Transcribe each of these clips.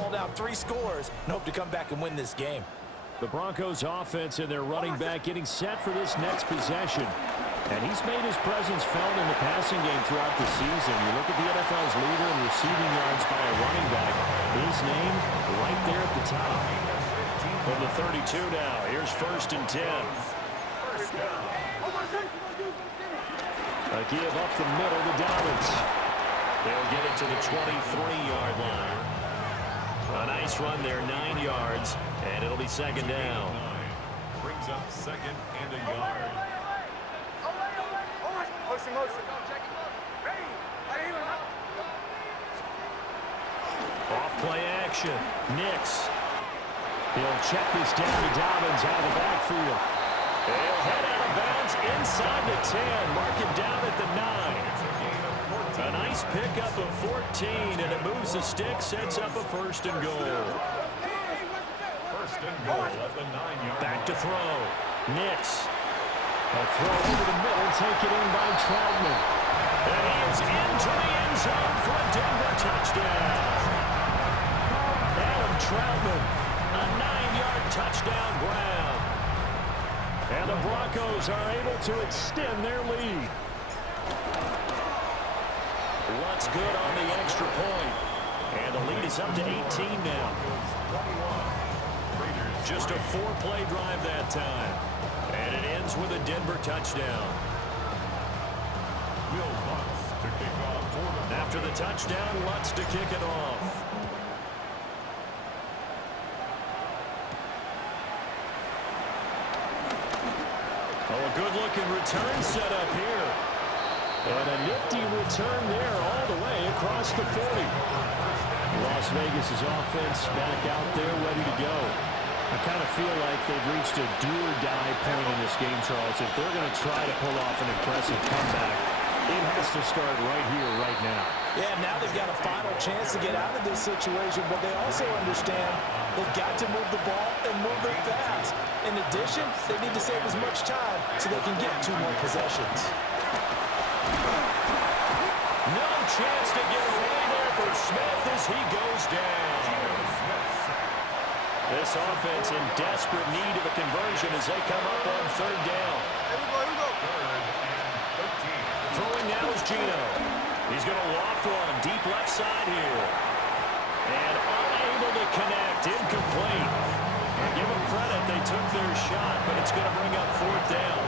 Hold out 3 scores and hope to come back and win this game. The Broncos offense and their running back getting set for this next possession. And he's made his presence felt in the passing game throughout the season. You look at the NFL's leader in receiving yards by a running back. His name right there at the top. From the 32 now, here's 1st and 10. A give up the middle to Dobbins. They'll get it to the 23-yard line. A nice run there, 9 yards, and it'll be 2nd down. Brings up 2nd and a yard. Off play action. Nix. He'll check this down to Dobbins out of the backfield. He'll head out of bounds inside the 10. Mark him down at the 9. A nice pickup of 14, and it moves the stick, sets up a 1st and goal. 1st and goal at the 9-yard. Back to throw. Nix. A throw over the middle, taken in by Troutman. And he is into the end zone for a Denver touchdown. Adam Troutman, a 9-yard touchdown grab. And the Broncos are able to extend their lead. What's good on the extra point? And the lead is up to 18 now. Just a 4-play drive that time. And it ends with a Denver touchdown. Will Lutz to kick off for the After the touchdown, Lutz to kick it off. Oh, a good-looking return set up here. And a nifty return there all the way across the 40. Las Vegas' offense back out there ready to go. I kind of feel like they've reached a do-or-die point in this game, Charles. If they're going to try to pull off an impressive comeback, it has to start right here, right now. Yeah, now they've got a final chance to get out of this situation, but they also understand they've got to move the ball and move it fast. In addition, they need to save as much time so they can get 2 more possessions. No chance to get away there for Smith as he goes down. This offense in desperate need of a conversion as they come up on 3rd down. Throwing now is Gino. He's going to loft one deep left side here. And unable to connect, incomplete. And give them credit, they took their shot, but it's going to bring up 4th down.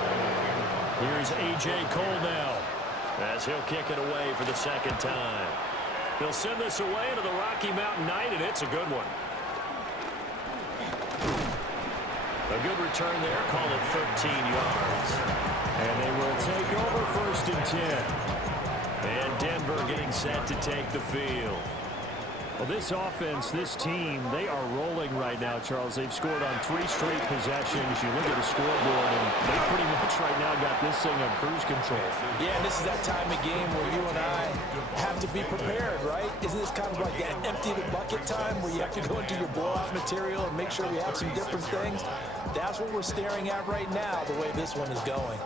Here's A.J. Cole now, as he'll kick it away for the 2nd time. He'll send this away into the Rocky Mountain Night, and it's a good one. A good return there, call it 13 yards. And they will take over 1st and 10. And Denver getting set to take the field. Well, this offense, this team, they are rolling right now, Charles. They've scored on 3 straight possessions. You look at the scoreboard, and they pretty much right now got this thing on cruise control. Yeah, and this is that time of game where you and I have to be prepared, right? Isn't this kind of like that empty the bucket time where you have to go into your blowout material and make sure we have some different things? That's what we're staring at right now, the way this one is going.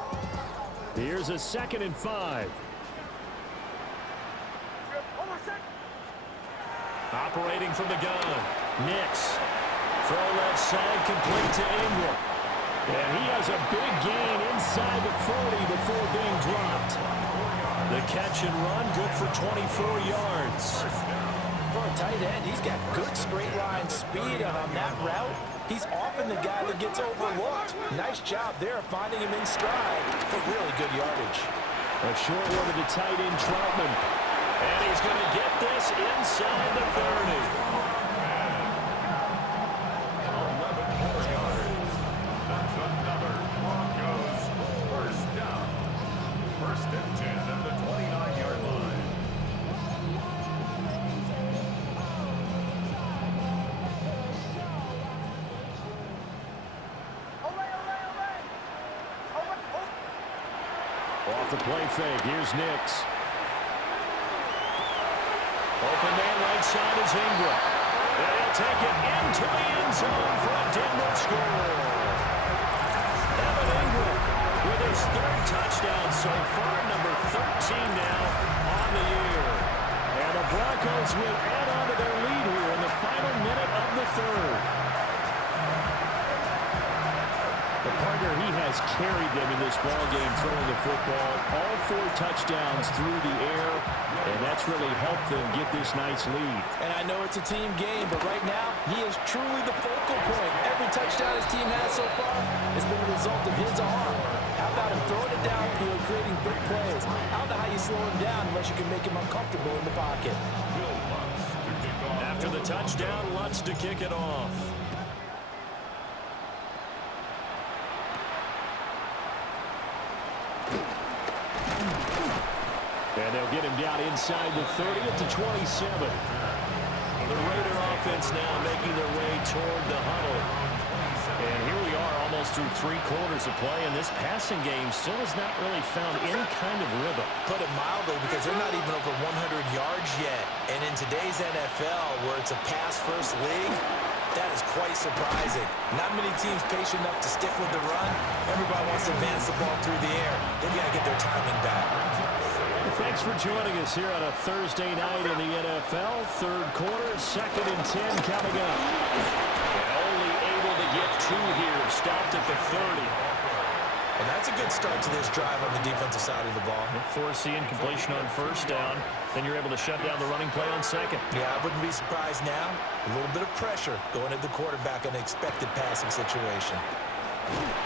Here's a 2nd and 5. Operating from the gun. Nix. Throw left side, complete to Ingram. And he has a big gain inside the 40 before being dropped. The catch and run, good for 24 yards. For a tight end, he's got good straight line speed, and on that route, he's often the guy that gets overlooked. Nice job there finding him in stride for really good yardage. A short one to the tight end, Troutman. And he's going to get this inside the 30. 11 more yards. That's another Broncos 1st down. 1st and 10 at the 29-yard line. Off the play fake, here's Nix. Open man right side is Ingram. And he'll take it into the end zone for a Denver score. Evan Ingram with his 3rd touchdown so far, number 13 now on the year. And the Broncos will add on to their lead here in the final the third. The partner, he has carried them in this ball game, throwing the football. All 4 touchdowns through the air, and that's really helped them get this nice lead. And I know it's a team game, but right now, he is truly the focal point. Every touchdown his team has so far has been a result of his arm. How about him throwing it downfield, creating big plays? I don't know how you slow him down unless you can make him uncomfortable in the pocket. After the touchdown, Lutz to kick it off. And they'll get him down inside the 30 to 27. The Raider offense now making their way toward the huddle. And here we are almost through 3 quarters of play, and this passing game still has not really found any kind of rhythm. Put it mildly, because they're not even over 100 yards yet. And in today's NFL, where it's a pass-first league, that is quite surprising. Not many teams patient enough to stick with the run. Everybody wants to advance the ball through the air. They've got to get their timing back. Thanks for joining us here on a Thursday night in the NFL. Third quarter, 2nd and 10 coming up. And only able to get 2 here. Stopped at the 30. And that's a good start to this drive on the defensive side of the ball. Force the incompletion on first down. Then you're able to shut down the running play on second. Yeah, I wouldn't be surprised now. A little bit of pressure going at the quarterback in an expected passing situation.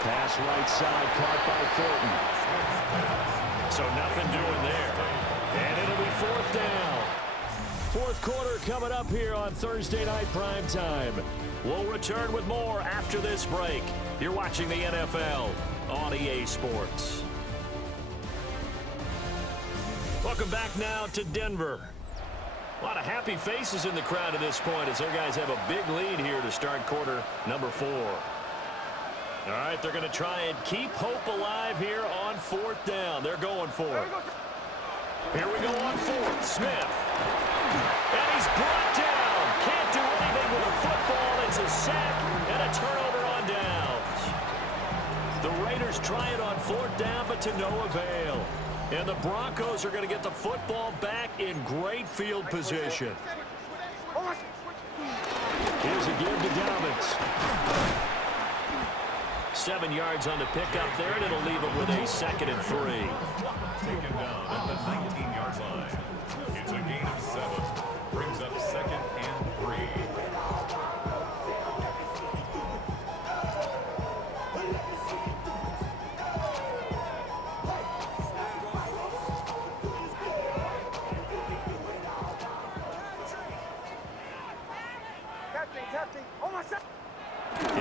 Pass right side, caught by Thornton. So nothing doing there. And it'll be 4th down. 4th quarter coming up here on Thursday Night Prime Time. We'll return with more after this break. You're watching the NFL on EA Sports. Welcome back now to Denver. A lot of happy faces in the crowd at this point as their guys have a big lead here to start quarter number 4. All right, they're going to try and keep hope alive here on 4th down. They're going for it. Here we go on 4th. Smith. And he's brought down. Can't do anything with a football. It's a sack and a turnover on downs. The Raiders try it on 4th down, but to no avail. And the Broncos are going to get the football back in great field position. Here's a give to Dobbins. 7 yards on the pickup there, and it'll leave him with a 2nd and 3. Taken down at the 19-yard line. It's a gain of 7. Brings up 2nd and 3.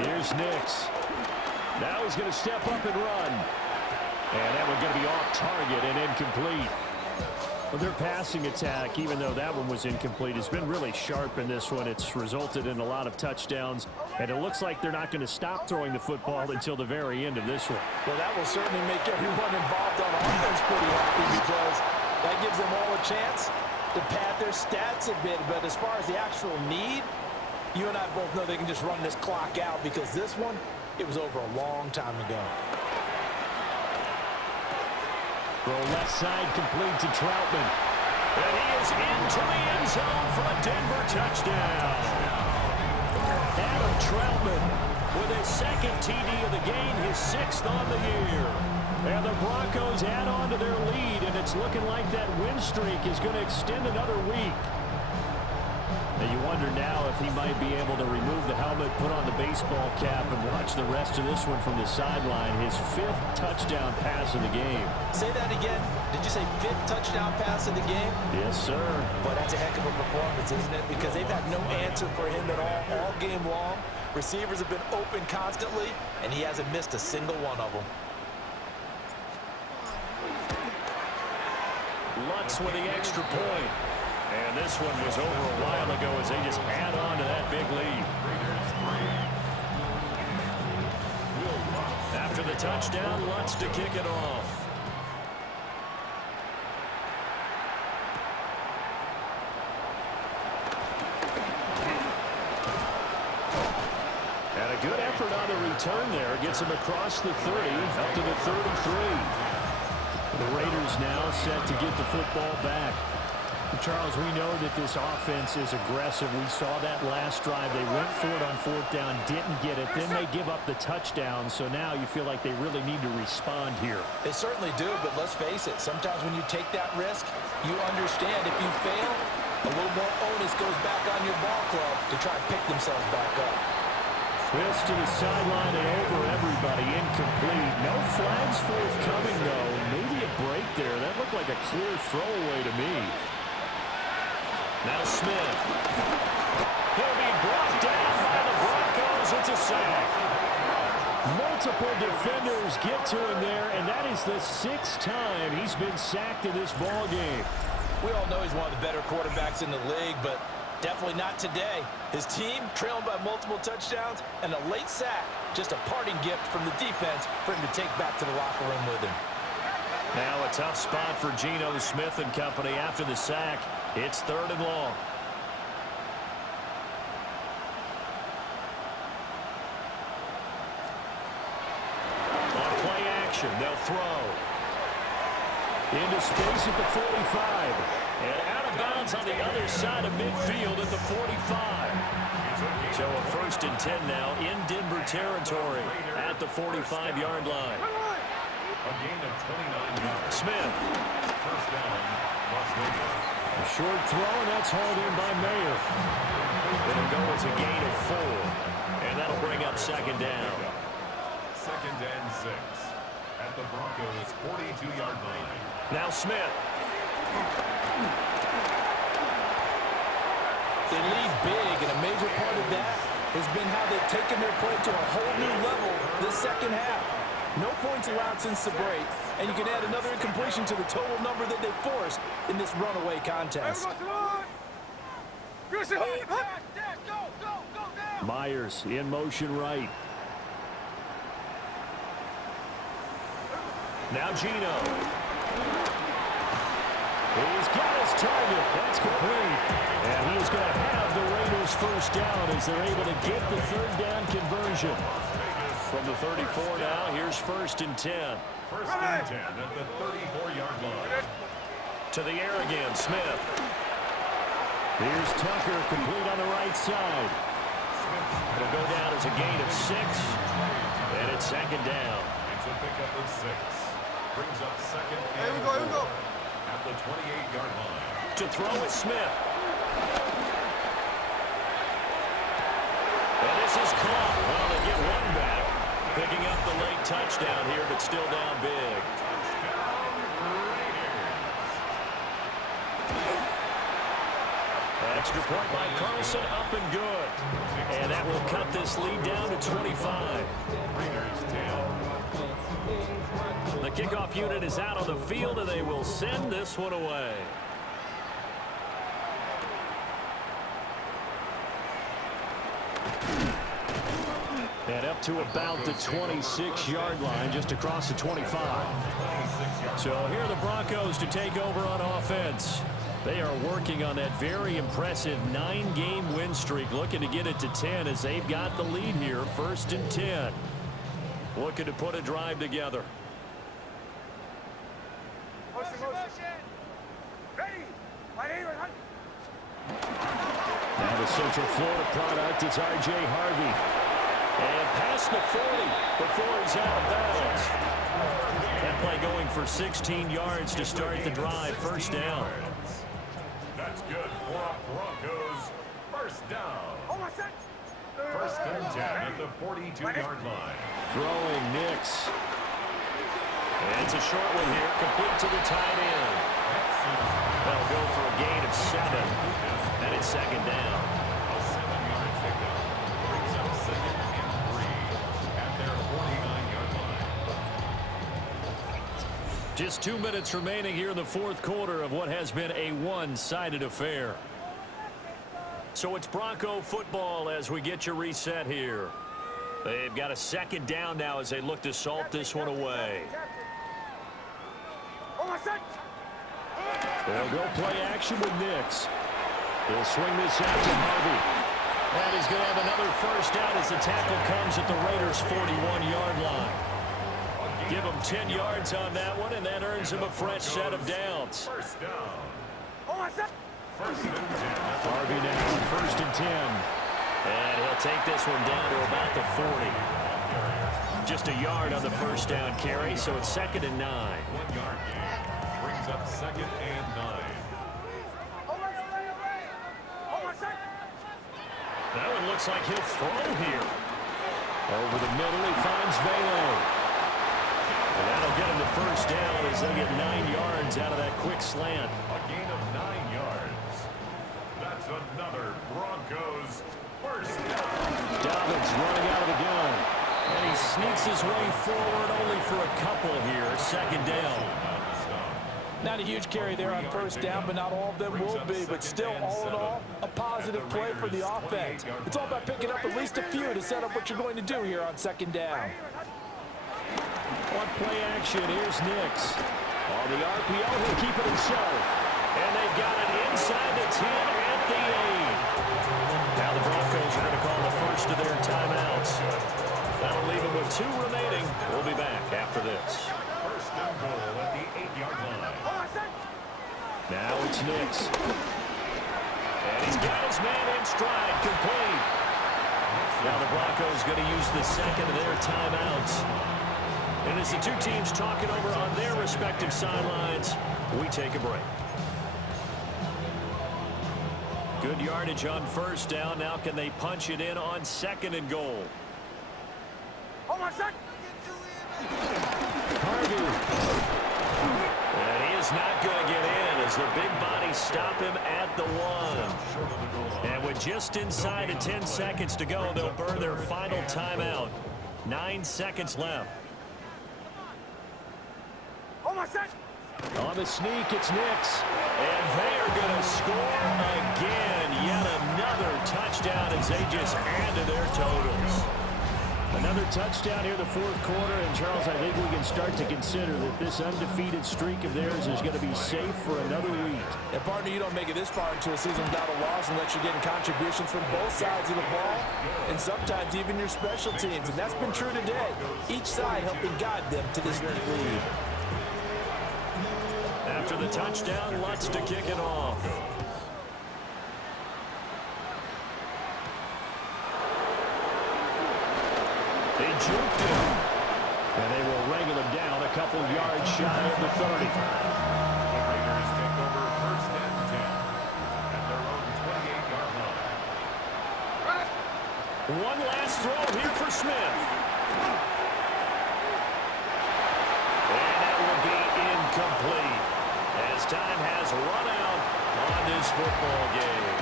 Here's Nix. Now he's going to step up and run. And that one's going to be off target and incomplete. Well, their passing attack, even though that one was incomplete, has been really sharp in this one. It's resulted in a lot of touchdowns, and it looks like they're not going to stop throwing the football until the very end of this one. Well, that will certainly make everyone involved on offense pretty happy, because that gives them all a chance to pad their stats a bit. But as far as the actual need, you and I both know they can just run this clock out, because this one, it was over a long time ago. Throw left side complete to Troutman. And he is into the end zone for a Denver touchdown. Adam Troutman with his 2nd TD of the game, his 6th on the year. And the Broncos add on to their lead, and it's looking like that win streak is going to extend another week. And you wonder now if he might be able to remove the helmet, put on the baseball cap, and watch the rest of this one from the sideline. His 5th touchdown pass of the game. Say that again. Did you say 5th touchdown pass of the game? Yes, sir. But that's a heck of a performance, isn't it? Because they've had no answer for him at all game long. Receivers have been open constantly, and he hasn't missed a single one of them. Lutz with the extra point. And this one was over a while ago as they just add on to that big lead. After the touchdown, Lutz to kick it off. And a good effort on the return there. Gets him across the 30, up to the 33. The Raiders now set to get the football back. Charles, we know that this offense is aggressive. We saw that last drive. They went for it on fourth down, didn't get it. Then they give up the touchdown. So now you feel like they really need to respond here. They certainly do, but let's face it. Sometimes when you take that risk, you understand if you fail, a little more onus goes back on your ball club to try and pick themselves back up. Twist to the sideline and over everybody. Incomplete. No flags forthcoming, though. Maybe a break there. That looked like a clear throwaway to me. Now Smith. He'll be brought down by the Broncos. It's a sack. Multiple defenders get to him there, and that is the 6th time he's been sacked in this ball game. We all know he's one of the better quarterbacks in the league, but definitely not today. His team trailing by multiple touchdowns and a late sack. Just a parting gift from the defense for him to take back to the locker room with him. Now a tough spot for Geno Smith and company after the sack. It's 3rd and long. On play action, they'll throw. Into space at the 45. And out of bounds on the other side of midfield at the 45. So a 1st and 10 now in Denver territory at the 45-yard line. A gain of 29 yards. Smith. First down, Las Vegas. A short throw, and that's hauled in by Mayer. It'll go as a gain of 4. And that'll bring up 2nd down. 2nd and 6. At the Broncos' 42-yard line. Now Smith. They lead big, and a major part of that has been how they've taken their play to a whole new level this second half. No points allowed since the break, and you can add another incompletion to the total number that they forced in this runaway contest. Myers in motion right. Now Geno. He's got his target. That's complete. And he is going to have the Raiders first down as they're able to get the 3rd down conversion. From the 34 now, here's 1st and 10. 1st and 10 at the 34-yard line. To the air again, Smith. Here's Tucker, complete on the right side. It'll go down as a gain of 6. And it's 2nd down. It's a pickup of 6. Brings up 2nd and 4 at the 28-yard line. To throw is Smith. And this is caught. Well, they get one back. Picking up the late touchdown here, but still down big. Extra point by Carlson, up and good. And that will cut this lead down to 25. The kickoff unit is out on the field, and they will send this one away. And up to about the 26-yard line, just across the 25. So here are the Broncos to take over on offense. They are working on that very impressive 9-game win streak, looking to get it to 10 as they've got the lead here, 1st and 10. Looking to put a drive together. Now the Central Florida product, it's R.J. Harvey. And past the 40 before he's out of bounds. That play going for 16 yards to start the drive. 1st down. That's good for Broncos. 1st down. 1st and 10 at the 42-yard line. Throwing Nix. And it's a short one here, complete to the tight end. That'll go for a gain of 7. And it's 2nd down. A 7-yard pickup. Brings up 2nd and 3 at their 49-yard line. Just 2 minutes remaining here in the 4th quarter of what has been a one-sided affair. So it's Bronco football as we get you reset here. They've got a 2nd down now as they look to salt this one away. They'll go play action with Nix. He'll swing this out to Harvey. And he's going to have another 1st down as the tackle comes at the Raiders' 41-yard line. Give him 10 yards on that one, and that earns him a fresh set of downs. 1st down. First and 10. Harvey now on 1st and 10. And he'll take this one down to about the 40. Just a yard on the first down carry, so it's 2nd and 9. 1 yard gain. Brings up 2nd and 9. That one looks like he'll throw here. Over the middle, he finds Velo. And that'll get him the first down as they get 9 yards out of that quick slant. A gain of 9 yards. That's another Broncos first down. Dobbins running out of the gun. And he sneaks his way forward only for a couple here. 2nd down. Not a huge carry there on first down, but not all of them will be. But still, all in all, a positive play for the offense. It's all about picking up at least a few to set up what you're going to do here on 2nd down. On play action, here's Nix. On the RPO, he'll keep it himself. And they've got it inside the 10 at the 8. Now the Broncos are going to call the first of their timeouts. That'll leave them with 2 remaining. We'll be back after this. First and goal at the 8-yard line. Now it's Nix. And he's got his man in stride, complete. Now the Broncos going to use the 2nd of their timeouts. And as the 2 teams talking over on their respective sidelines, we take a break. Good yardage on first down. Now can they punch it in on 2nd and goal? Harvey. And he is not going to get in as the big bodies stop him at the 1. And with just inside of 10 seconds to go, they'll burn their final timeout. 9 seconds left. On the sneak, it's Nix. And they're going to score again. Yet another touchdown as they just add to their totals. Another touchdown here in the 4th quarter. And, Charles, I think we can start to consider that this undefeated streak of theirs is going to be safe for another week. And, partner, you don't make it this far into a season without a loss unless you're getting contributions from both sides of the ball and sometimes even your special teams. And that's been true today. Each side helping guide them to this neat lead. After the touchdown, Lutz to kick it off. They juked him. And they will wrangle him down a couple yards shy of the 30. The Raiders take over 1st and 10 at their own 28-yard line. One last throw here for Smith. And that will be incomplete as time has run out on this football game.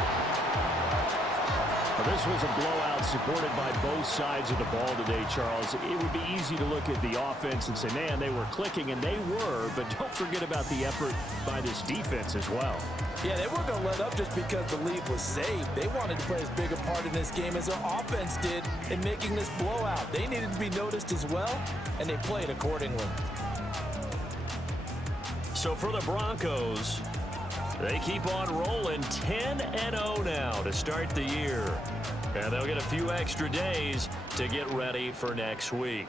Well, this was a blowout supported by both sides of the ball today, Charles. It would be easy to look at the offense and say, man, they were clicking, and they were, but don't forget about the effort by this defense as well. Yeah, they weren't going to let up just because the lead was saved. They wanted to play as big a part in this game as their offense did in making this blowout. They needed to be noticed as well, and they played accordingly. So for the Broncos, they keep on rolling 10-0 now to start the year. And they'll get a few extra days to get ready for next week.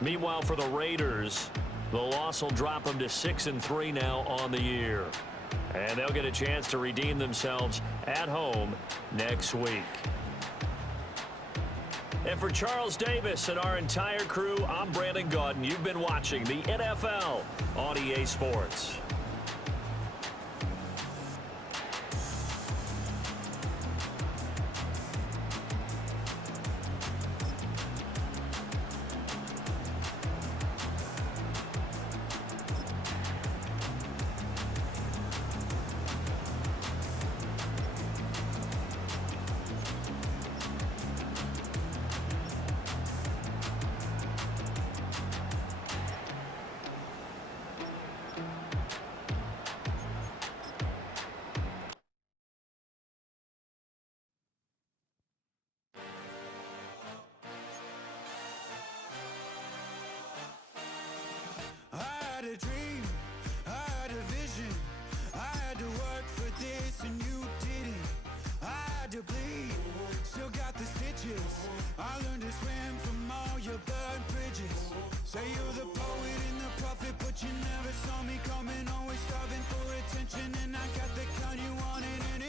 Meanwhile, for the Raiders, the loss will drop them to 6-3 now on the year. And they'll get a chance to redeem themselves at home next week. And for Charles Davis and our entire crew, I'm Brandon Gaudin. You've been watching the NFL on EA Sports. I learned to swim from all your burned bridges. Say you're the poet and the prophet, but you never saw me coming. Always starving for attention, and I got the kind you wanted, and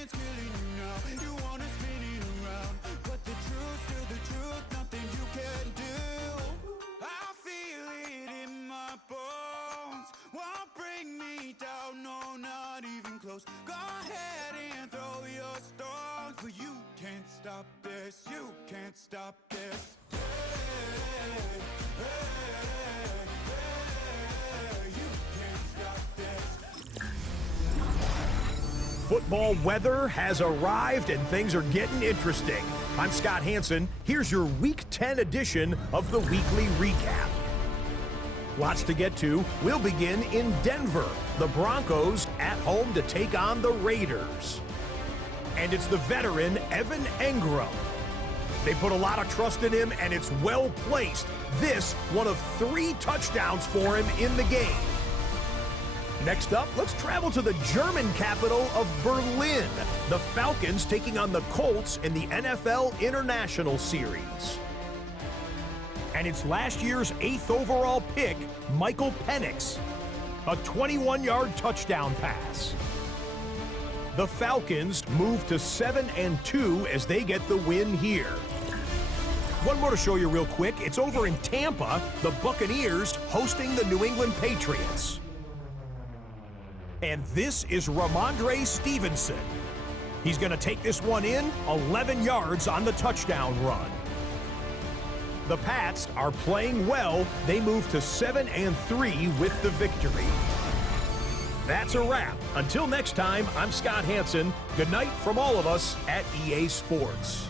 head and throw your stones, but you can't stop this, you can't stop this. Hey, hey, hey, you can't stop this. Football weather has arrived and things are getting interesting. I'm Scott Hanson. Here's your Week 10 edition of the Weekly Recap. Lots to get to. We'll begin in Denver. The Broncos at home to take on the Raiders. And it's the veteran Evan Engram. They put a lot of trust in him, and it's well placed. This, one of 3 touchdowns for him in the game. Next up, let's travel to the German capital of Berlin. The Falcons taking on the Colts in the NFL International Series. And it's last year's 8th overall pick, Michael Penix. A 21-yard touchdown pass. The Falcons move to 7-2 as they get the win here. One more to show you real quick. It's over in Tampa, the Buccaneers hosting the New England Patriots. And this is Ramondre Stevenson. He's going to take this one in, 11 yards on the touchdown run. The Pats are playing well. They move to 7-3 with the victory. That's a wrap. Until next time, I'm Scott Hanson. Good night from all of us at EA Sports.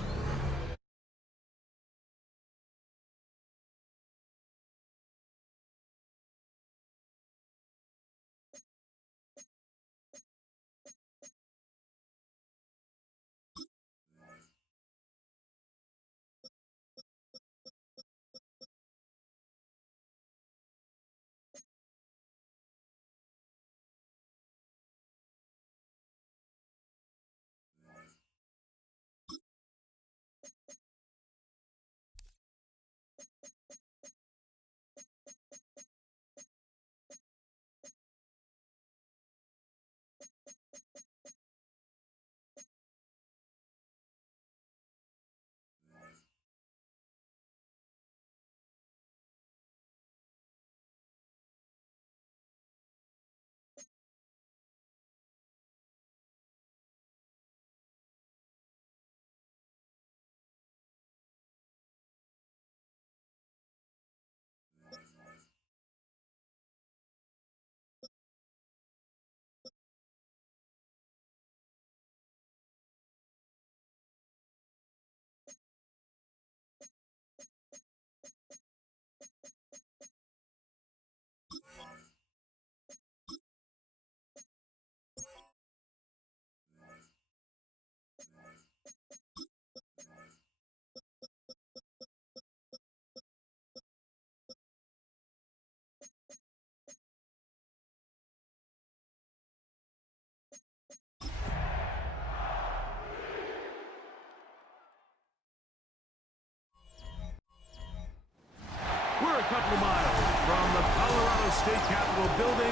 We're a couple of miles from the Colorado State Capitol building.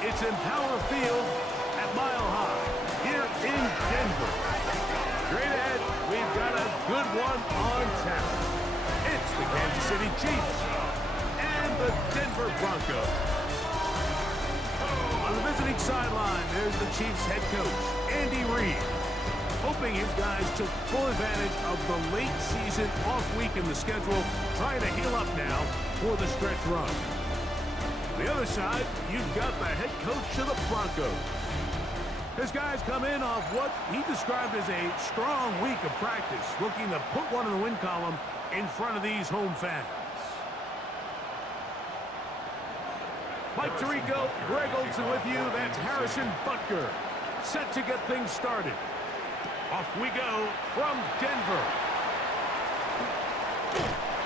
It's Empower Field at Mile High here in Denver. Straight ahead, we've got a good one on tap. It's the Kansas City Chiefs and the Denver Broncos. On the visiting sideline, there's the Chiefs head coach, Andy Reid, hoping his guys took full advantage of the late season off week in the schedule, trying to heal up now for the stretch run. On the other side, you've got the head coach of the Broncos. His guys come in off what he described as a strong week of practice, looking to put one in the win column in front of these home fans. Mike Tirico, Greg Olson with you. That's Harrison Butker, set to get things started. Off we go from Denver.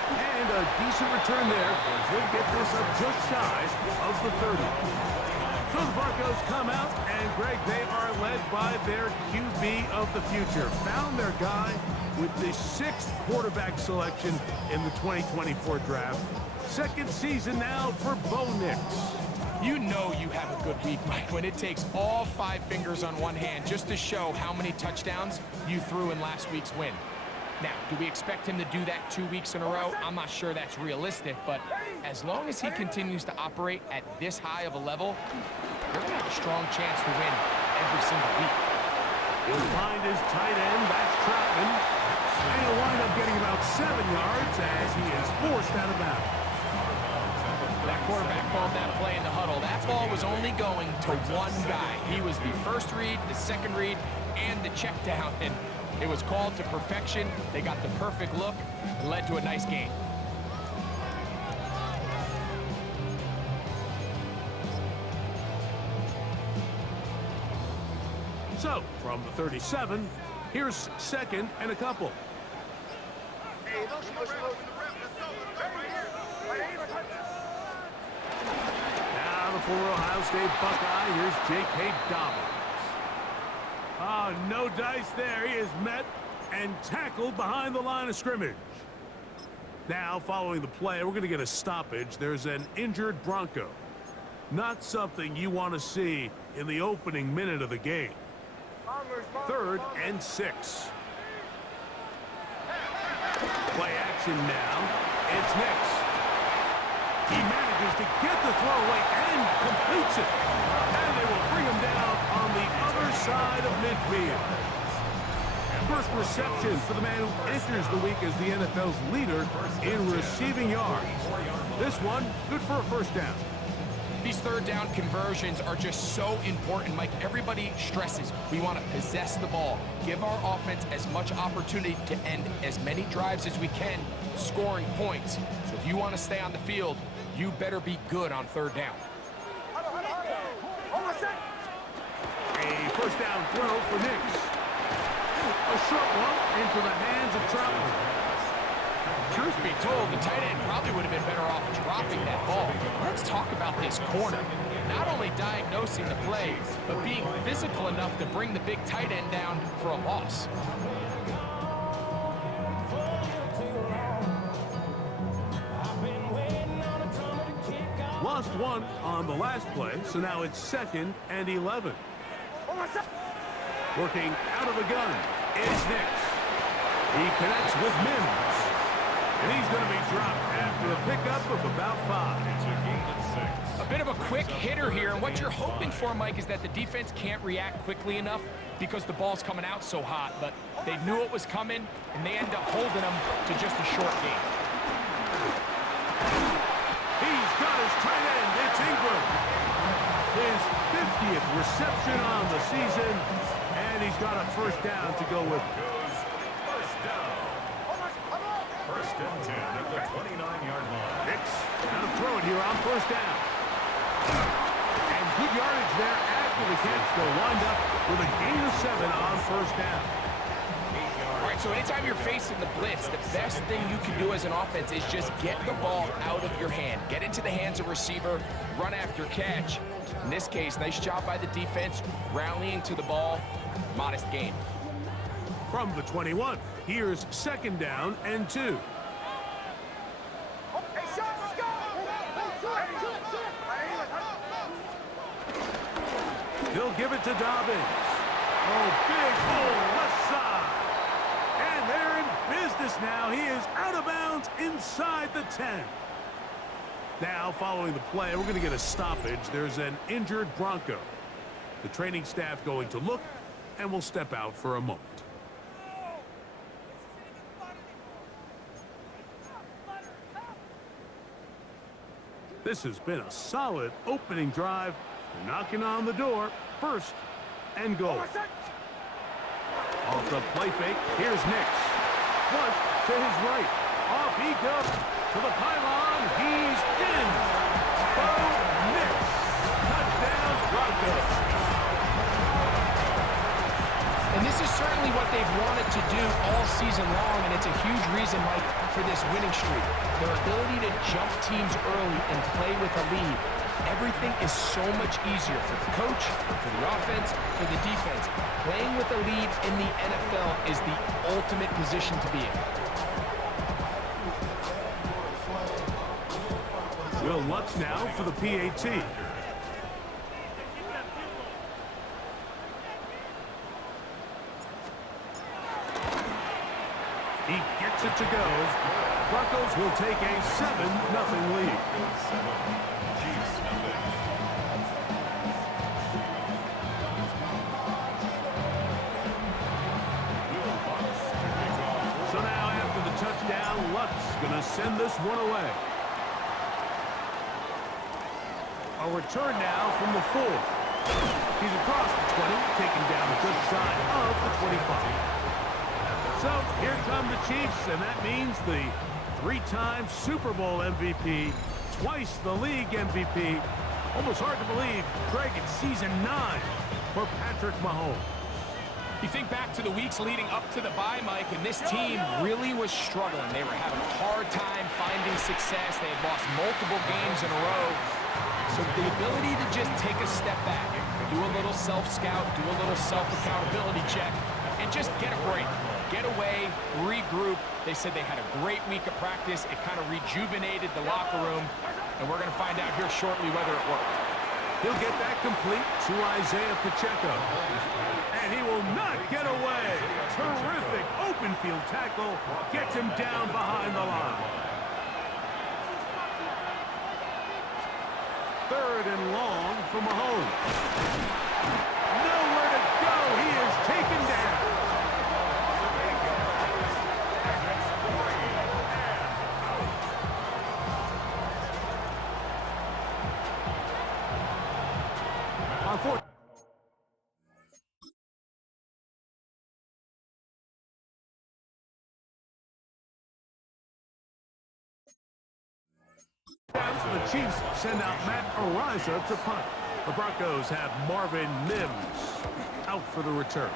And a decent return there. He'll get this up just shy of the 30. So the Broncos come out, and Greg, they are led by their QB of the future. Found their guy with the 6th quarterback selection in the 2024 draft. Second season now for Bo Nix. You know you have a good week, Mike, when it takes all 5 fingers on one hand just to show how many touchdowns you threw in last week's win. Now, do we expect him to do that 2 weeks in a row? I'm not sure that's realistic, but as long as he continues to operate at this high of a level, we're going to have a strong chance to win every single week. He'll find his tight end. That's Troutman. And he'll wind up getting about 7 yards as he is forced out of bounds. That quarterback called that play in the huddle. That ball was only going to one guy. He was the first read, the second read, and the check down. And it was called to perfection. They got the perfect look. It led to a nice game. So, from the 37, here's second and a couple. Now the former Ohio State Buckeye, here's J.K. Dobbins. Oh, no dice there. He is met and tackled behind the line of scrimmage. Now, following the play, we're going to get a stoppage. There's an injured Bronco. Not something you want to see in the opening minute of the game. 3rd and 6. Play action now. It's Nix. He manages to get the throw away and completes it. And they will bring him down on the other side of midfield. First reception for the man who enters the week as the NFL's leader in receiving yards. This one, good for a first down. These third down conversions are just so important, Mike. Everybody stresses we want to possess the ball, give our offense as much opportunity to end as many drives as we can, scoring points. So if you want to stay on the field, you better be good on third down. A first down throw for Nix. A short one into the hands of Troutman. Truth be told, the tight end probably would have been better off dropping that ball. Let's talk about this corner. Not only diagnosing the play, but being physical enough to bring the big tight end down for a loss. Lost one on the last play, so now it's 2nd and 11. Working out of the gun is Nix. He connects with Mims. And he's going to be dropped after a pickup of about 5. It's a gain of 6. A bit of a quick hitter here, and what you're hoping for, Mike, is that the defense can't react quickly enough because the ball's coming out so hot, but they knew it was coming, and they end up holding them to just a short game. He's got his tight end. It's Ingram. His 50th reception on the season, and he's got a first down to go with. First down. First and 10 at the 29-yard line. Nix going to throw it here on first down. And good yardage there after the catch. They'll wind up with a gain of 7 on first down. All right, so anytime you're facing the blitz, the best thing you can do as an offense is just get the ball out of your hand. Get into the hands of receiver, run after catch. In this case, nice job by the defense, rallying to the ball. Modest gain. From the 21, here's 2nd down and 2. He'll give it to Dobbins. Oh, big hole left side. And they're in business now. He is out of bounds inside the 10. Now, following the play, we're going to get a stoppage. There's an injured Bronco. The training staff going to look, and we'll step out for a moment. This has been a solid opening drive. They're knocking on the door. 1st and goal. Off the play fake, here's Nix. Flush to his right. Off he goes to the pylon. He's in. Bo Nix. Touchdown, Broncos. And this is certainly what they've wanted to do all season long, and it's a huge reason, Mike, for this winning streak. Their ability to jump teams early and play with a lead. Everything is so much easier for the coach, for the offense, for the defense. Playing with a lead in the NFL is the ultimate position to be in. Will Lutz now for the PAT. He gets it to go. Broncos will take a 7-0 lead. Lutz going to send this one away. A return now from the 4. He's across the 20, taken down just shy of the 25. So here come the Chiefs, and that means the 3-time Super Bowl MVP, twice the league MVP. Almost hard to believe, Greg, it's season 9 for Patrick Mahomes. You think back to the weeks leading up to the bye, Mike, and this team really was struggling. They were having a hard time finding success. They had lost multiple games in a row. So the ability to just take a step back, do a little self-scout, do a little self-accountability check, and just get a break. Get away, regroup. They said they had a great week of practice. It kind of rejuvenated the locker room, and we're going to find out here shortly whether it worked. He'll get that complete to Isaiah Pacheco. And he will not get away. Terrific open field tackle. Gets him down behind the line. 3rd and long for Mahomes. Nowhere to go. He is taken down. On 4th. The Chiefs send out Matt Ariza to punt. The Broncos have Marvin Mims out for the return.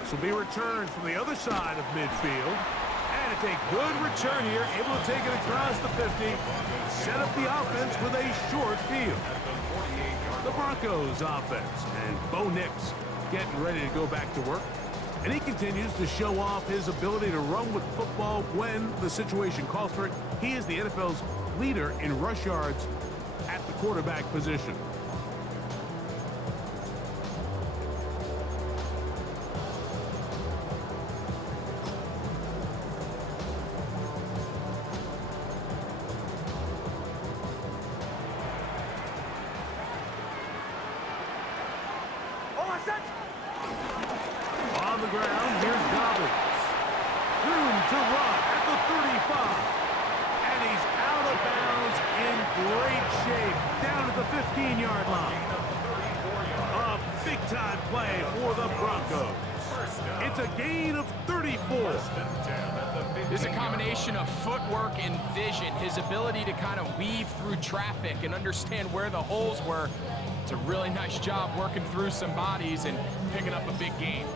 This will be returned from the other side of midfield. And it's a good return here, able to take it across the 50, set up the offense with a short field. The Broncos offense, and Bo Nix getting ready to go back to work. And he continues to show off his ability to run with football when the situation calls for it. He is the NFL's leader in rush yards at the quarterback position. On the ground, here's Dobbins. Room to run at the 35. And he's out of bounds in great shape down at the 15-yard line. A big-time play for the Broncos. It's a gain of 34. There's a combination of footwork and vision, his ability to kind of weave through traffic and understand where the holes were. It's a really nice job working through some bodies and picking up a big gain.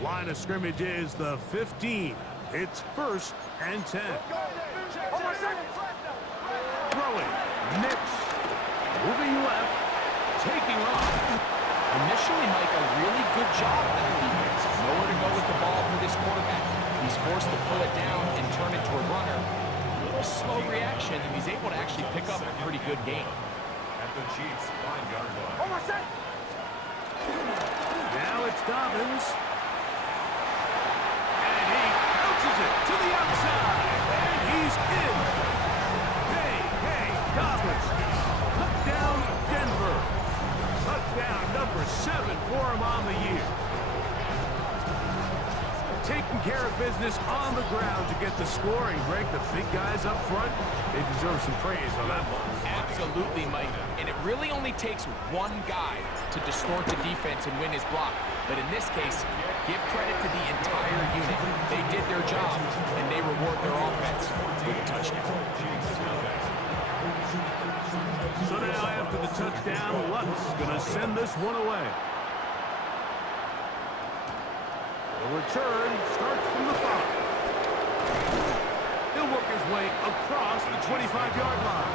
Line of scrimmage is the 15. It's 1st and 10. Throwing. Nix. Moving left. Taking off. Initially, Mike, a really good job by the defense. Nowhere to go with the ball for this quarterback. He's forced to pull it down and turn it to a runner. A little slow reaction, and he's able to actually pick up a pretty good game. At the Chiefs' 5-yard line. Now it's Dobbins. And he bounces it to the outside. And he's in. Hey, Dobbins. Touchdown, Denver. Touchdown number 7 for him on the year. Taking care of business on the ground to get the scoring. Greg, the big guys up front, they deserve some praise on that one. Absolutely, Mike. And it really only takes one guy to distort the defense and win his block. But in this case, give credit to the entire unit. They did their job, and they reward their offense with a touchdown. So now after the touchdown, Lutz going to send this one away. The return starts from the 5. He'll work his way across the 25-yard line.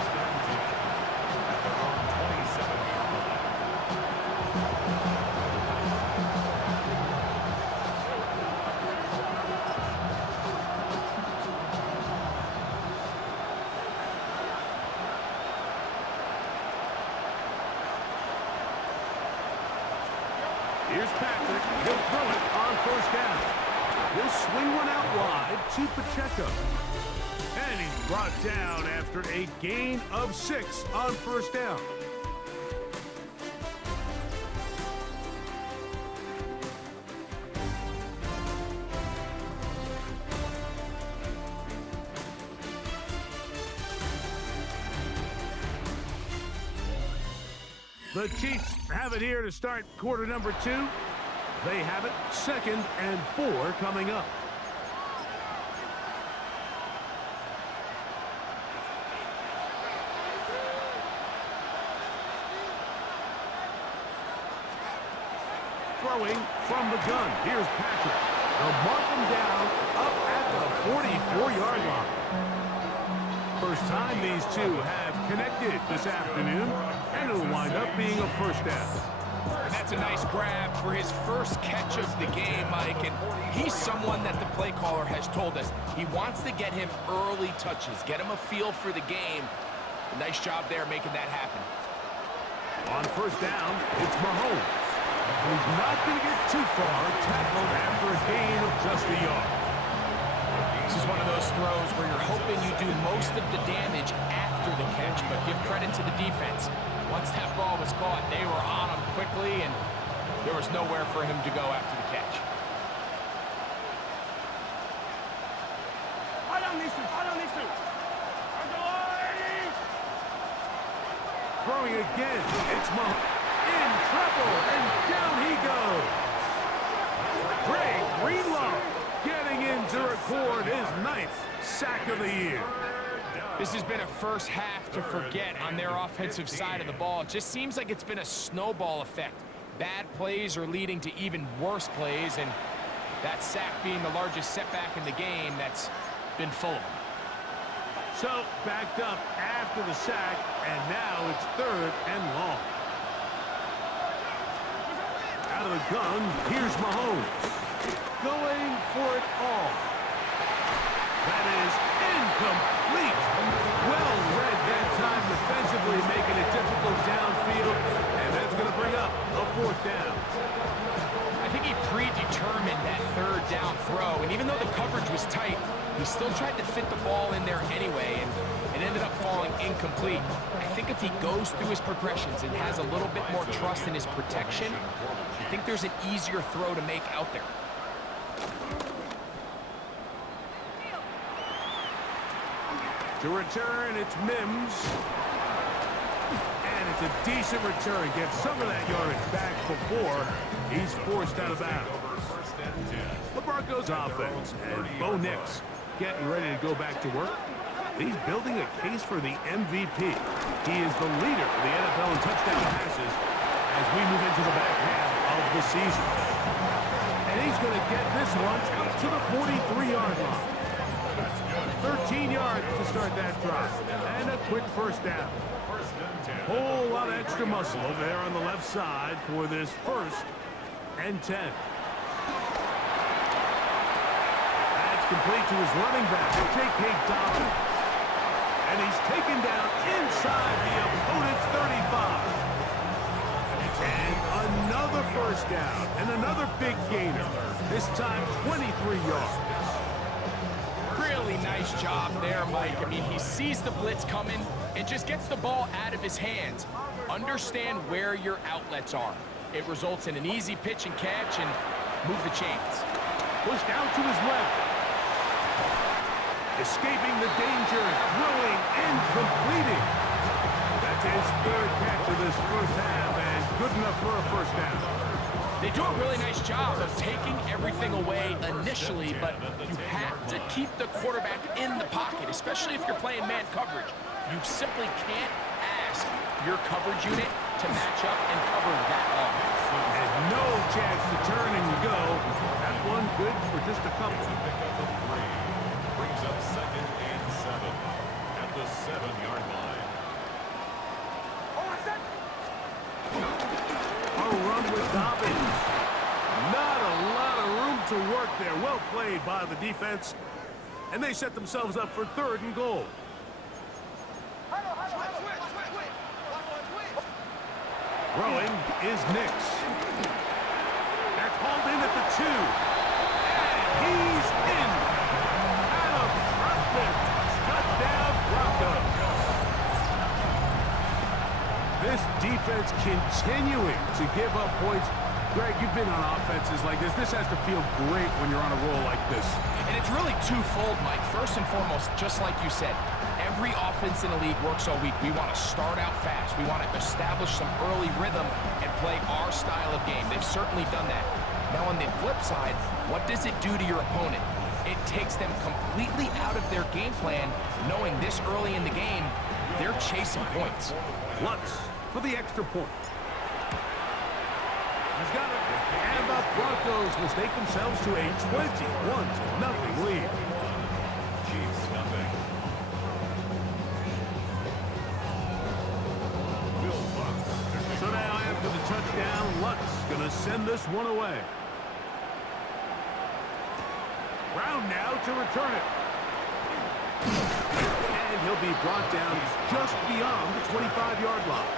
Here's Patrick. He'll throw it on 1st down. He'll swing one out wide to Pacheco. And he's brought down after a gain of 6 on 1st down. The Chiefs have it here to start quarter number 2. They have it 2nd and 4 coming up. Throwing from the gun. Here's Patrick. They'll mark him down up at the 44-yard line. First time these two have connected this afternoon, and it'll wind up being a first down. And that's a nice grab for his first catch of the game, Mike. And he's someone that the play caller has told us he wants to get him early touches, get him a feel for the game. A nice job there making that happen. On first down, it's Mahomes. He's not going to get too far, tackled after a gain of just a yard. This is one of those throws where you're hoping you do most of the damage after the catch, but give credit to the defense. Once that ball was caught, they were on him quickly, and there was nowhere for him to go after the catch. Throwing again, it's Mahomes. In trouble, and down he goes. Greg Greenlaw getting in to record his 9th sack of the year. This has been a first half to forget on their offensive side of the ball. It just seems like it's been a snowball effect. Bad plays are leading to even worse plays, and that sack being the largest setback in the game, that's been full of them. So, backed up after the sack, and now it's 3rd and long. Out of the gun, here's Mahomes. Going for it all. That is incomplete. Well read that time defensively, making it difficult downfield, and that's going to bring up a 4th down. I think he predetermined that 3rd down throw, and even though the coverage was tight, he still tried to fit the ball in there anyway, and it ended up falling incomplete. I think if he goes through his progressions and has a little bit more trust in his protection, I think there's an easier throw to make out there. To return, it's Mims. And it's a decent return. Gets some of that yardage back before he's forced out of bounds. LeBronco's offense, and Bo Nix getting ready to go back to work. He's building a case for the MVP. He is the leader of the NFL in touchdown passes as we move into the back half of the season. And he's going to get this one out to the 43-yard line. 13 yards to start that drive. And a quick first down. Whole lot of extra muscle over there on the left side for this 1st and 10. That's complete to his running back, J.K. Dobbins. And he's taken down inside the opponent's 35. And another first down and another big gainer. This time 23 yards. Really nice job there, Mike. I mean, he sees the blitz coming and just gets the ball out of his hands. Understand where your outlets are. It results in an easy pitch and catch and move the chains. Pushed out to his left. Escaping the danger, throwing and completing. That's his 3rd catch of this first half, and good enough for a first down. They do a really nice job of taking everything away initially, but you have to keep the quarterback in the pocket, especially if you're playing man coverage. You simply can't ask your coverage unit to match up and cover that long. And no chance to turn and go. That one good for just a couple. Brings up 2nd and 7 at the 7-yard line. A run with Dobbins. Not a lot of room to work there. Well played by the defense. And they set themselves up for 3rd and goal. Throwing is Nix. That's hauled in at the 2. And he's in. Adam Troutman. Touchdown, Broncos. This defense continuing to give up points. Greg, you've been on offenses like this. This has to feel great when you're on a roll like this. And it's really twofold, Mike. First and foremost, just like you said, Every offense in the league works all week. We want to start out fast. We want to establish some early rhythm and play our style of game. They've certainly done that. Now, on the flip side, what does it do to your opponent? It takes them completely out of their game plan, knowing this early in the game, they're chasing points. Lutz for the extra point. He's got it. And the Broncos mistake themselves to a 21-0 lead. Chiefs nothing. Bill Lutz. So now after the touchdown, Lutz gonna send this one away. Brown now to return it. And he'll be brought down just beyond the 25-yard line.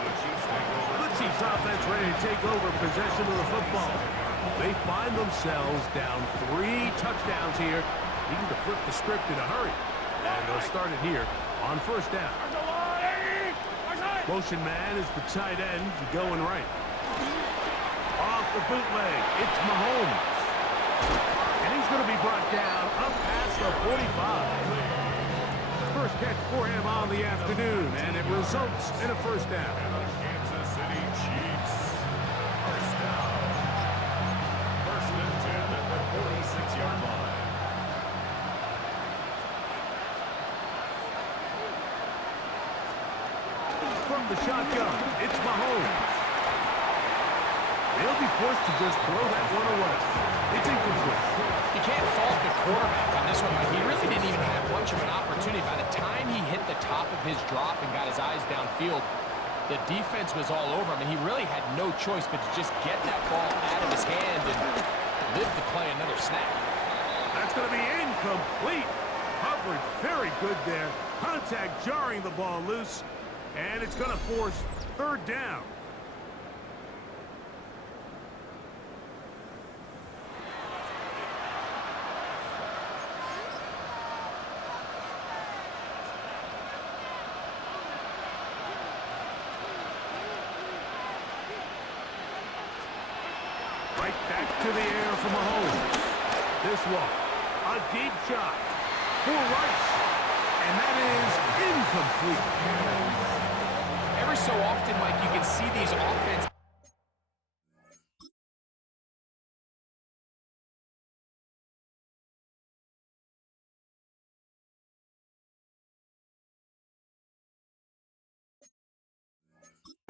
The Chiefs offense ready to take over possession of the football. They find themselves down 3 touchdowns here, needing to flip the script in a hurry. And they'll start it here on first down. Motion man is the tight end going right. Off the bootleg, it's Mahomes. And he's going to be brought down up past the 45. First catch for him on the afternoon, and it results in a first down. Kansas City Chiefs. First down. First and 10 at the 46-yard line. From the shotgun, it's Mahomes. They'll be forced to just throw that one away. It's incomplete. You can't fault the quarterback on this one, but he really didn't even have much of an opportunity. By the time he hit the top of his drop and got his eyes downfield, the defense was all over him, and he really had no choice but to just get that ball out of his hand and live to play another snap. That's going to be incomplete. Coverage very good there. Contact jarring the ball loose, and it's going to force third down. Right back to the air for Mahomes. This one, a deep shot for Rice. And that is incomplete. Every so often, Mike, you can see these offenses.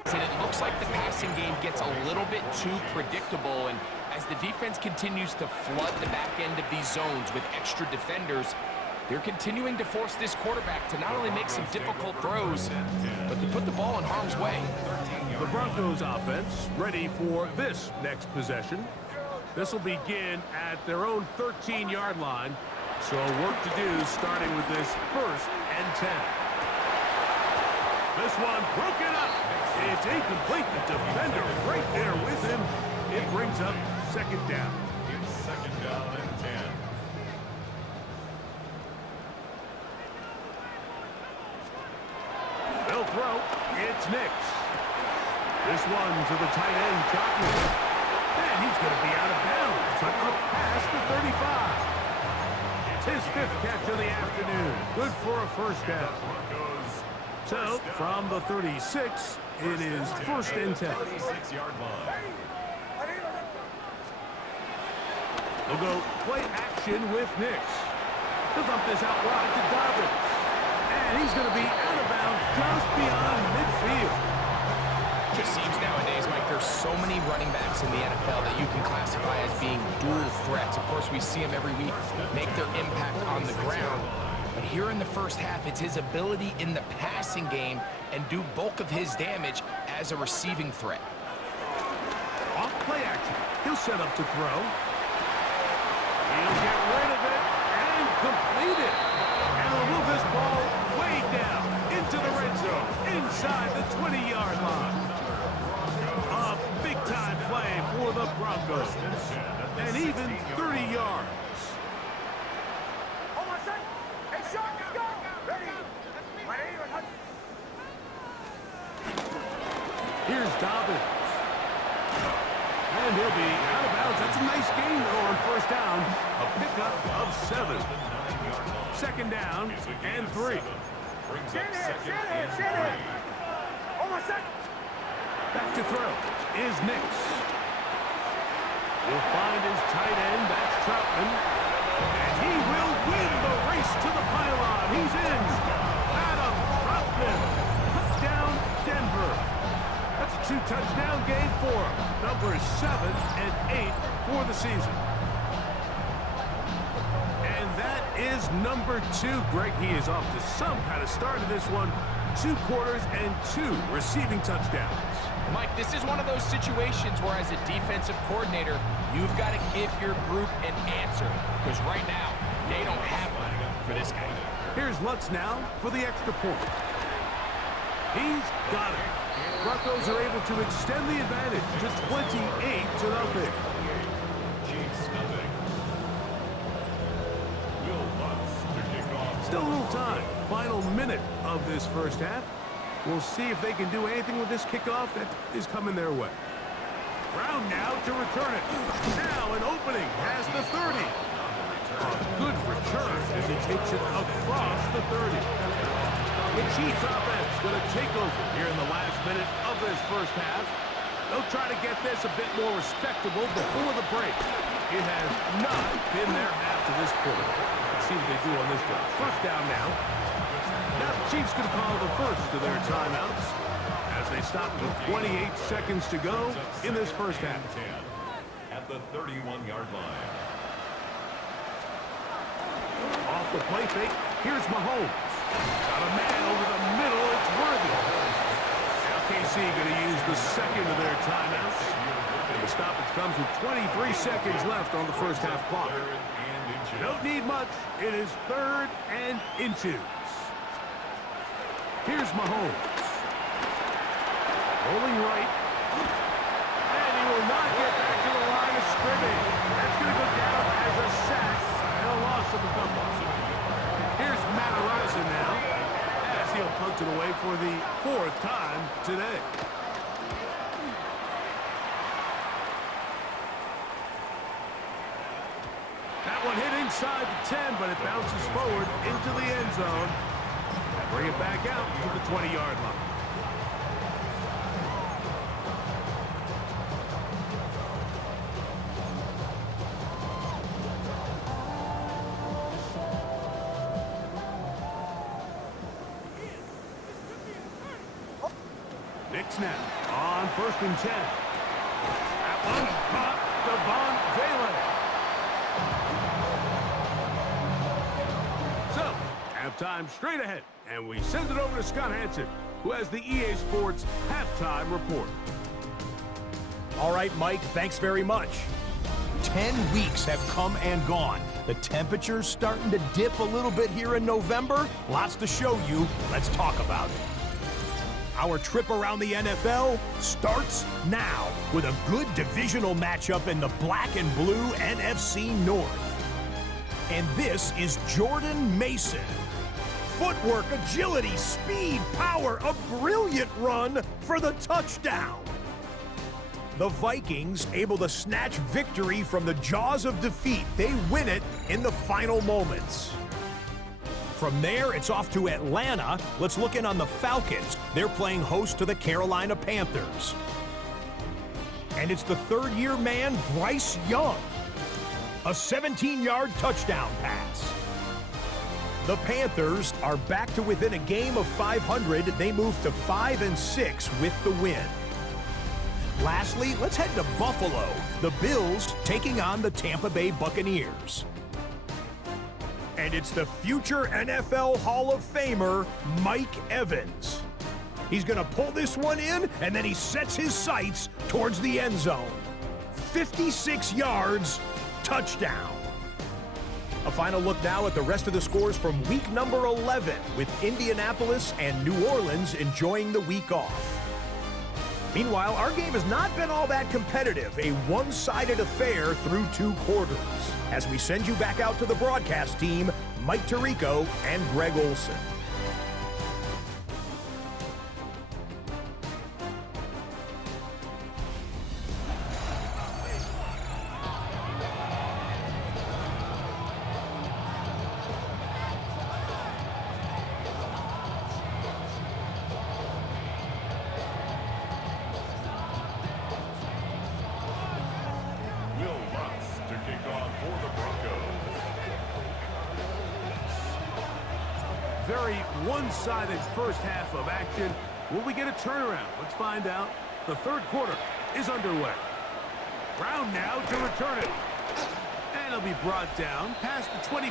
And it looks like the passing game gets a little bit too predictable, and as the defense continues to flood the back end of these zones with extra defenders, they're continuing to force this quarterback to not only make some difficult throws, but to put the ball in harm's way. The Broncos offense ready for this next possession. This will begin at their own 13-yard line, so work to do starting with this first and 10. This one broken up. It's incomplete. The defender right there with him. It brings up second down. It's second down and 10. They'll throw. It's Nix. This one to the tight end, Chapman. And he's going to be out of bounds, but up past the 35. His 5th catch of the afternoon. Good for a first down. So, from the 36, it is first and 10. 36-yard line. They'll go play action with Nix. He'll dump this out wide to Dobbins. And he's going to be out of bounds just beyond midfield. It just seems nowadays, Mike, there's so many running backs in the NFL that you can classify as being dual threats. Of course, we see them every week make their impact on the ground. But here in the first half, it's his ability in the passing game and do bulk of his damage as a receiving threat. Off play action. He'll set up to throw. He'll get rid of it and complete it. And he'll move this ball way down into the red zone, inside the 20-yard line. A big-time play for the Broncos. And even 30 yards. Here's Dobbins. And he'll be out of bounds. That's a nice gain, though, on first down. A pickup of 7. Second down and 3. Brings up second and 3. Back to throw is Nix. He'll find his tight end. That's Troutman. And he will win the race to the pylon. He's in. Adam Troutman. Touchdown, Denver. That's a 2-touchdown game for him. Numbers 7 and 8 for the season. And that is number 2. Greg, he is off to some kind of start in this one. 2 quarters and 2 receiving touchdowns. Mike, this is one of those situations where as a defensive coordinator, you've got to give your group an answer. Because right now, they don't have one for this guy. Here's Lutz now for the extra point. He's got it. Broncos are able to extend the advantage to 28-0. Chiefs nothing. Will Lutz to kick off. Still a little time. Final minute of this first half. We'll see if they can do anything with this kickoff that is coming their way. Brown now to return it. Now an opening has the 30. A good return as he takes it across the 30. The Chiefs offense going to take over here in the last minute of this first half. They'll try to get this a bit more respectable before the break. It has not been their half to this point. Let's see what they do on this one. First down now. Now the Chiefs going to call the first of their timeouts as they stop with 28 seconds to go in this first half. At the 31-yard line. Off the play fake, here's Mahomes. Got a man over the middle, it's Worthy. LKC going to use the second of their timeouts. And the stoppage comes with 23 seconds left on the first half clock. Don't need much. It is 3rd and inches. Here's Mahomes. Rolling right. And he will not get back to the line of scrimmage. That's going to go down as a sack and a loss of a couple. Here's Matarazza now as he'll punt it away for the 4th time today. That one hit inside the 10, but it bounces forward into the end zone. Bring it back out to the 20-yard line. Knicks now on 1st and 10. That one caught Devon Valen. So, halftime straight ahead, and we send it over to Scott Hansen, who has the EA Sports halftime report. All right, Mike, thanks very much. 10 weeks have come and gone. The temperature's starting to dip a little bit here in November. Lots to show you. Let's talk about it. Our trip around the NFL starts now with a good divisional matchup in the black and blue NFC North. And this is Jordan Mason. Footwork, agility, speed, power, a brilliant run for the touchdown. The Vikings able to snatch victory from the jaws of defeat. They win it in the final moments. From there, it's off to Atlanta. Let's look in on the Falcons. They're playing host to the Carolina Panthers. And it's the 3rd-year man, Bryce Young. A 17-yard touchdown pass. The Panthers are back to within a game of 500. They move to 5-6 with the win. Lastly, let's head to Buffalo. The Bills taking on the Tampa Bay Buccaneers. And it's the future NFL Hall of Famer, Mike Evans. He's going to pull this one in, and then he sets his sights towards the end zone. 56 yards, touchdown. A final look now at the rest of the scores from week number 11, with Indianapolis and New Orleans enjoying the week off. Meanwhile, our game has not been all that competitive, a one-sided affair through 2 quarters. As we send you back out to the broadcast team, Mike Tirico and Greg Olson. very one-sided first half of action. Will we get a turnaround? Let's find out. The third quarter is underway. Brown now to return it. And it'll be brought down past the 25.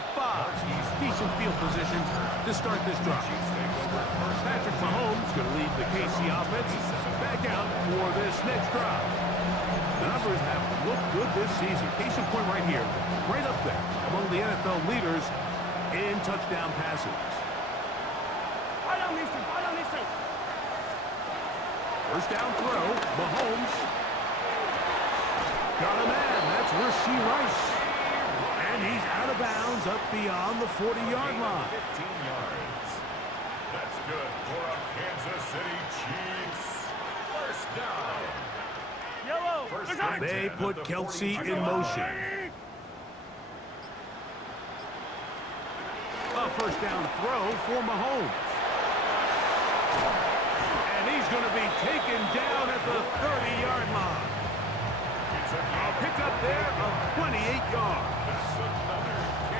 Decent field position to start this drive. Patrick Mahomes going to lead the KC offense back out for this next drive. The numbers have looked good this season. Case in point right here, right up there among the NFL leaders in touchdown passes. First down throw, Mahomes. Got a man, that's Rashee Rice. And he's out of bounds up beyond the 40-yard line. 15 yards. That's good for a Kansas City Chiefs. First down. They put Kelsey in motion. A first down throw for Mahomes. And he's going to be taken down at the 30-yard line. A pickup there of 28 yards.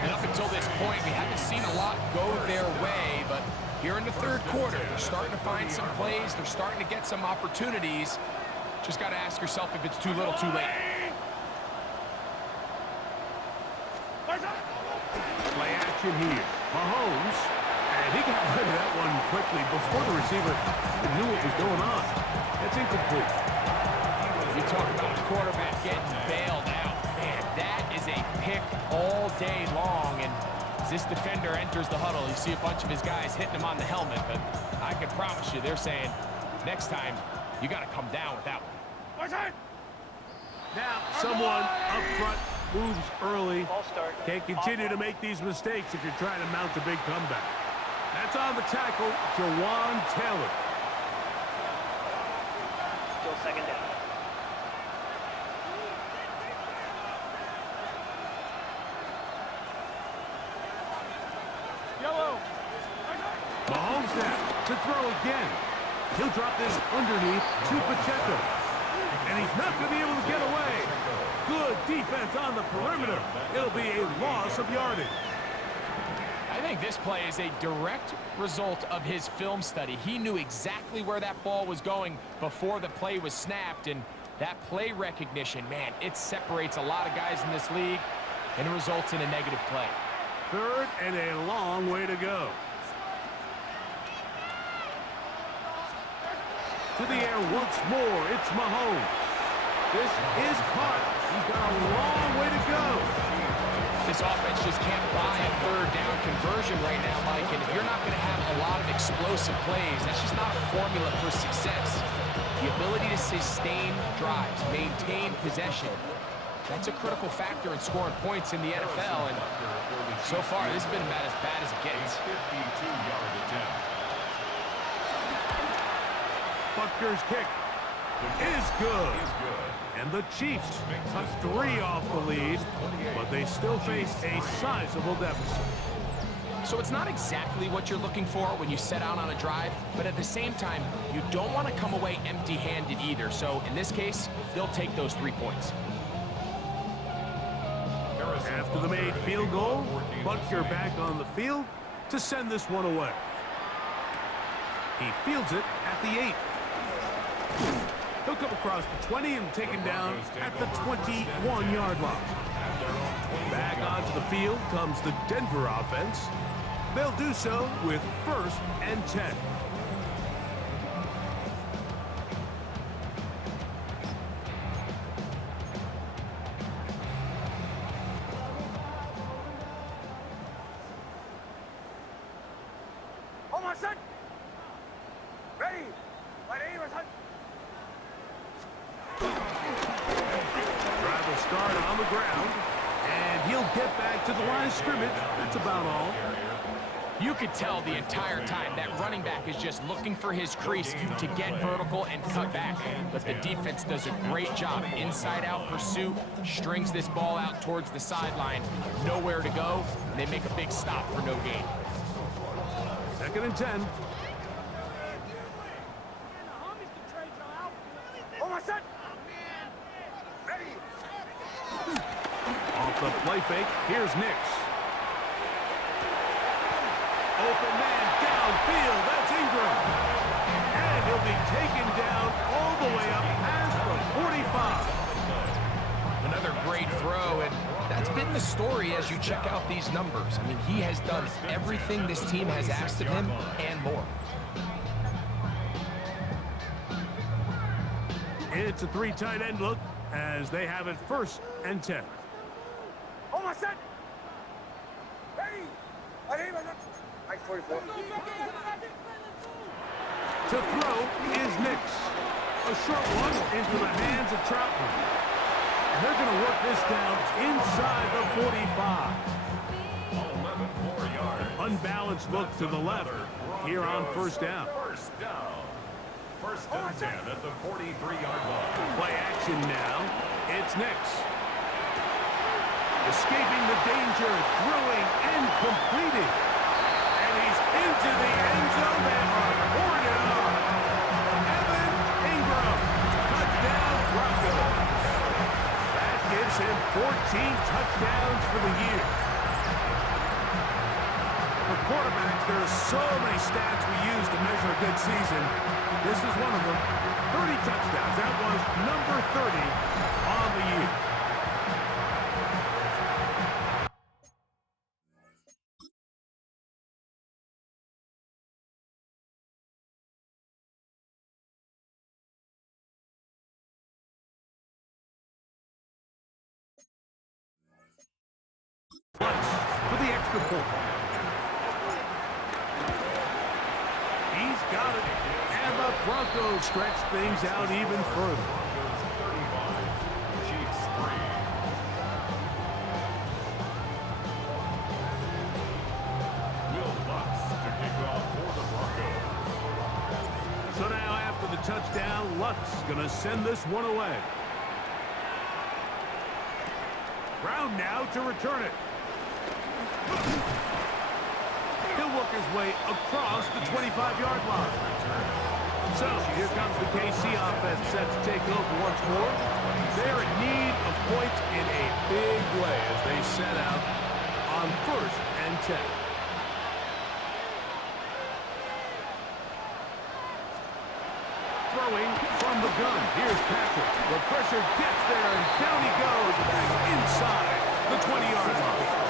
And up until this point, we haven't seen a lot go their way, but here in the third quarter, they're starting to find some plays. They're starting to get some opportunities. Just got to ask yourself if it's too little, too late. Play action here. Mahomes, and he got rid of that one quickly before the receiver even knew what was going on. That's incomplete. We talk about a quarterback getting bailed out. Man, that is a pick all day long. And as this defender enters the huddle, you see a bunch of his guys hitting him on the helmet. But I can promise you, they're saying, next time, you got to come down with that one. Now, someone up front moves early. Can't continue to make these mistakes if you're trying to mount a big comeback. That's on the tackle, Jawan Taylor. Still second down. Mahomes now to throw again. He'll drop this underneath to Pacheco. And he's not going to be able to get away. Good defense on the perimeter. It'll be a loss of yardage. I think this play is a direct result of his film study. He knew exactly where that ball was going before the play was snapped, and that play recognition, man, it separates a lot of guys in this league, and it results in a negative play. Third and a long way to go. To the air once more, it's Mahomes. This is caught. He's got a long way to go. This offense just can't buy a third down conversion right now, Mike, and if you're not going to have a lot of explosive plays, that's just not a formula for success. The ability to sustain drives, maintain possession, that's a critical factor in scoring points in the NFL, and so far, this has been about as bad as it gets. 52-yard attempt. Butker's kick is good. And the Chiefs cut 3 off the lead, but they still face a sizable deficit. So it's not exactly what you're looking for when you set out on a drive, but at the same time, you don't want to come away empty-handed either. So in this case, they'll take those 3 points. After the made field goal, Butker back on the field to send this one away. He fields it at the 8. He'll come across the 20 and taken down at the 21-yard line. Back onto the field comes the Denver offense. They'll do so with 1st and 10. Drive will start on the ground, and he'll get back to the line of scrimmage. That's about all. You could tell the entire time that running back is just looking for his crease to get vertical and cut back. But the defense does a great job. Inside-out pursuit, strings this ball out towards the sideline. Nowhere to go, and they make a big stop for no gain. 2nd and 10. Off the play fake, here's Nix. Open man downfield. That's Ingram. And he'll be taken down all the way up past the 45. Another great throw, and that's been the story as you check out these numbers. I mean, he has done everything this team has asked of him and more. It's a 3 tight end look as they have it 1st and 10. Oh, my son! Hey! Mike 44. To throw is Nix. A short one into the hands of Troutman. And they're going to work this down inside the 45. 11 more yards. Unbalanced look to the left here on 1st down. First down. 1st and 10 at the 43-yard line. Play action now. It's Nix. Escaping the danger, throwing and completing. And he's into the end zone. They are pouring it on. Evan Ingram. Touchdown, Broncos. That gives him 14 touchdowns for the year. For quarterbacks, there are so many stats we use to measure a good season. This is one of them. 30 touchdowns. That was number 30 on the year. For the extra point. He's got it. And the Broncos stretch things out even further. Broncos 35, Chiefs 3. Will Lutz to kick off for the Broncos. So now after the touchdown, Lutz going to send this one away. Brown now to return it. He'll work his way across the 25-yard line. So here comes the KC offense set to take over once more. They're in need of points in a big way as they set out on 1st and 10. Throwing from the gun. Here's Patrick. The pressure gets there, and down he goes back inside the 20-yard line.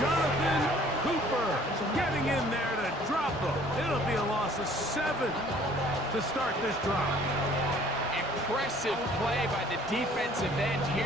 Jonathan Cooper getting in there to drop them. It'll be a loss of 7 to start this drive. Impressive play by the defensive end here.